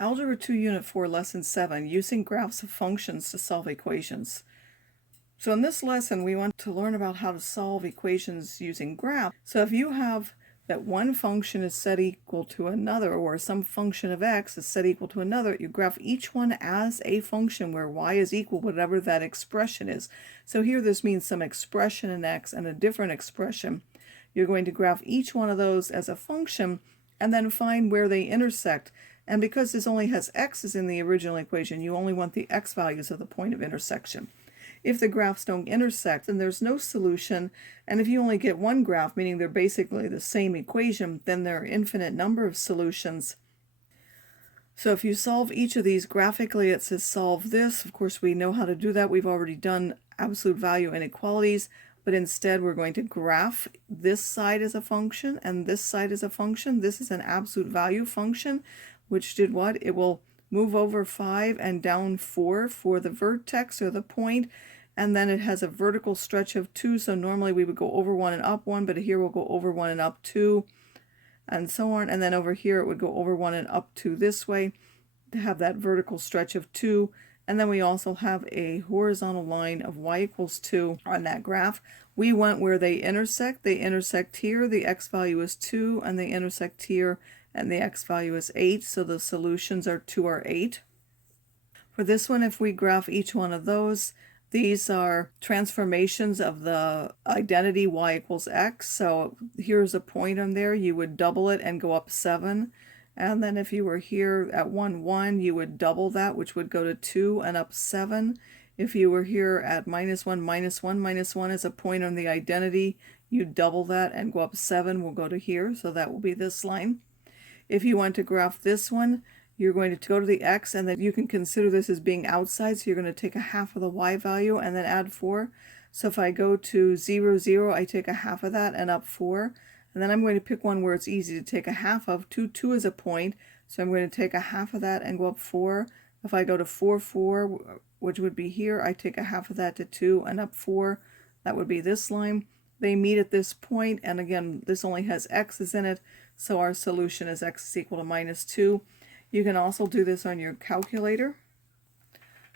Algebra 2, Unit 4, Lesson 7, Using Graphs of Functions to Solve Equations. So in this lesson, we want to learn about how to solve equations using graphs. So if you have that one function is set equal to another, or some function of x is set equal to another, you graph each one as a function where y is equal whatever that expression is. So here this means some expression in x and a different expression. You're going to graph each one of those as a function and then find where they intersect. And because this only has x's in the original equation, you only want the x values of the point of intersection. If the graphs don't intersect, then there's no solution. And if you only get one graph, meaning they're basically the same equation, then there are infinite number of solutions. So if you solve each of these graphically, it says solve this. Of course, we know how to do that. We've already done absolute value inequalities. But instead, we're going to graph this side as a function and this side as a function. This is an absolute value function, which did what? It will move over 5 and down 4 for the vertex or the point, and then it has a vertical stretch of 2. So normally we would go over 1 and up 1, but here we'll go over 1 and up 2, and so on. And then over here it would go over 1 and up 2 this way to have that vertical stretch of 2. And then we also have a horizontal line of y equals 2 on that graph. We want where they intersect. They intersect here. The x value is 2, and they intersect here, and the x value is 8. So the solutions are 2 or 8. For this one, if we graph each one of those, these are transformations of the identity y equals x. So here's a point on there. You would double it and go up 7. And then if you were here at 1, 1, you would double that, which would go to 2 and up 7. If you were here at -1, -1, -1 is a point on the identity, you double that and go up 7, will go to here, so that will be this line. If you want to graph this one, you're going to go to the x, and then you can consider this as being outside, so you're going to take a half of the y value and then add 4. So if I go to 0, 0, I take a half of that and up 4. And then I'm going to pick one where it's easy to take a half of. 2, 2 is a point, so I'm going to take a half of that and go up 4. If I go to 4, 4, which would be here, I take a half of that to 2 and up 4. That would be this line. They meet at this point, and again, this only has x's in it, so our solution is x is equal to -2. You can also do this on your calculator.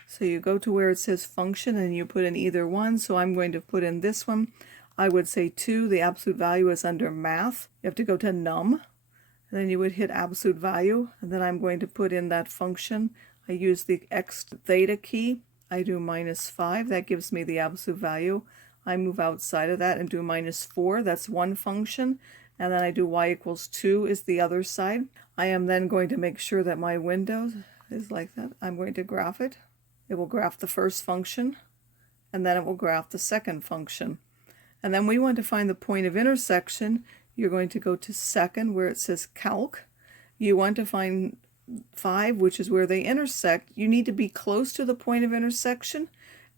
So you go to where it says function and you put in either one. So I'm going to put in this one. I would say 2, the absolute value is under math. You have to go to num, and then you would hit absolute value, and then I'm going to put in that function. I use the x theta key. I do -5, that gives me the absolute value. I move outside of that and do -4, that's one function, and then I do y equals 2 is the other side. I am then going to make sure that my window is like that. I'm going to graph it. It will graph the first function, and then it will graph the second function. And then we want to find the point of intersection. You're going to go to second where it says calc. You want to find 5, which is where they intersect. You need to be close to the point of intersection,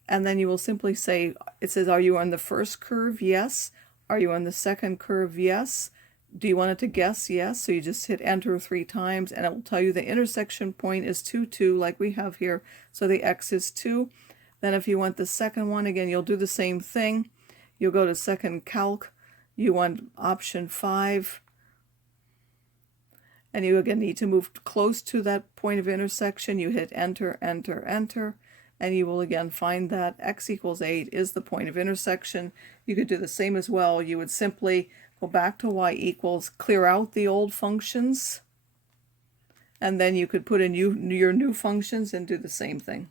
and then you will simply say, it says, are you on the first curve? Yes. Are you on the second curve? Yes. Do you want it to guess? Yes. So you just hit enter 3 times, and it will tell you the intersection point is 2, 2, like we have here. So the x is 2. Then if you want the second one, again, you'll do the same thing. You'll go to second calc, you want option 5, and you again need to move close to that point of intersection. You hit enter, enter, enter, and you will again find that x equals 8 is the point of intersection. You could do the same as well. You would simply go back to y equals, clear out the old functions, and then you could put in your new functions and do the same thing.